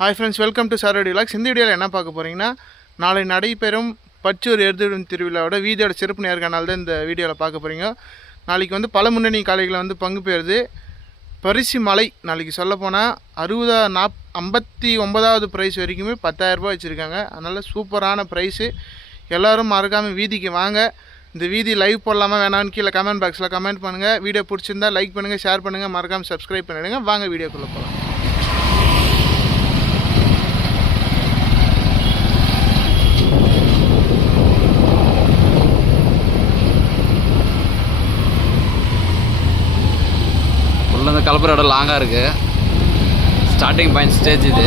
Hi friends, welcome to சாரோடி vlogs. இந்த வீடியோவில் என்ன பார்க்க போகிறீங்கன்னா, நாளை நடைபெறும் பச்சூர் எருதுவிடும் திருவிழாவோட வீதியோட சிறப்பு நேர்காணல் தான் இந்த வீடியோவில் பார்க்க போகிறீங்க. நாளைக்கு வந்து பல முன்னணி காளைகளை வந்து பங்கு பெறுது. பரிசு மலை நாளைக்கு சொல்லப்போனால் 59வது ப்ரைஸ் வரைக்குமே 10,000 ரூபா வச்சுருக்காங்க. அதனால் சூப்பரான ப்ரைஸு. எல்லோரும் மறக்காமல் வீதிக்கு வாங்க. இந்த வீதி லைவ் போடலாமா வேணான்னு கீழே கமெண்ட் பாக்ஸில் கமெண்ட் பண்ணுங்கள். வீடியோ பிடிச்சிருந்தால் லைக் பண்ணுங்கள், ஷேர் பண்ணுங்கள், மறக்காமல் சப்ஸ்கிரைப் பண்ணிவிடுங்க. வாங்க வீடியோக்குள்ளே போகலாம். இந்த கலப்புற இடம் லாங்காக இருக்குது. ஸ்டார்டிங் பாயிண்ட் ஸ்டேஜ் இது.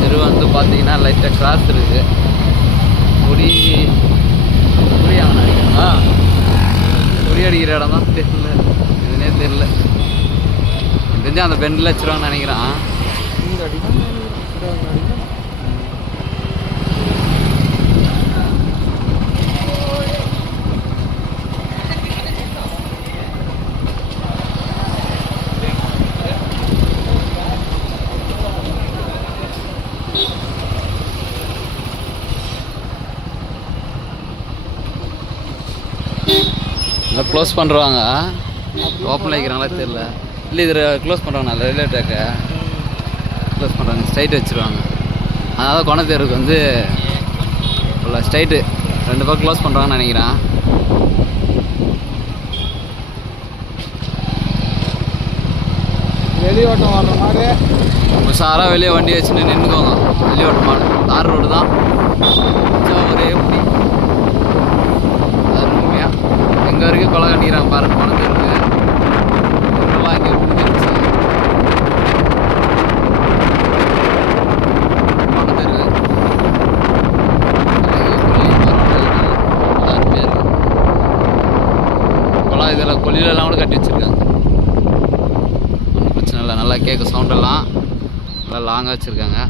தெரு வந்து பார்த்தீங்கன்னா லைட்டாக கிராஸ் இருக்குது. கொடி அடிக்கிற இடம் தான் தெரியல, இதுனே தெரியல. தெரிஞ்சால் அந்த பெண்டில் வச்சுருவாங்கன்னு நினைக்கிறேன். இல்லை க்ளோஸ் பண்ணுறாங்க, ஓப்பனில் வைக்கிறாங்களா தெரியல. இல்லை இதில் க்ளோஸ் பண்ணுறாங்க, ரயில்வே ட்ராக்கை க்ளோஸ் பண்ணுறாங்க, ஸ்ட்ரைட் வச்சுருவாங்க. அதனால் கொணத்தேருக்கு வந்து இல்லை ஸ்ட்ரைட்டு 2 பக்கம் க்ளோஸ் பண்ணுறாங்கன்னு நினைக்கிறேன். வெளியோட்டம் வர்ற மாதிரி உஷாராக வெளியே வண்டி வச்சுன்னு நின்றுக்கோங்க. வெளியோட்டமான தார் ரோடு தான், ஒரே முடி. அது உண்மையாக எங்கே வரைக்கும் கொலை கட்டிக்கிறாங்க பாருங்க. கொணத்தேருக்கு எல்லாம் இங்கே முடிஞ்சிருச்சு. கொணத்தேருக்கு கொலை இதில் கொல்லிலெல்லாம் கூட கட்டி வச்சுருக்காங்க. ஒன்றும் பிரச்சனை இல்லை, நல்லா கேட்க சவுண்டெல்லாம் நல்லா லாங்காக வச்சுருக்காங்க.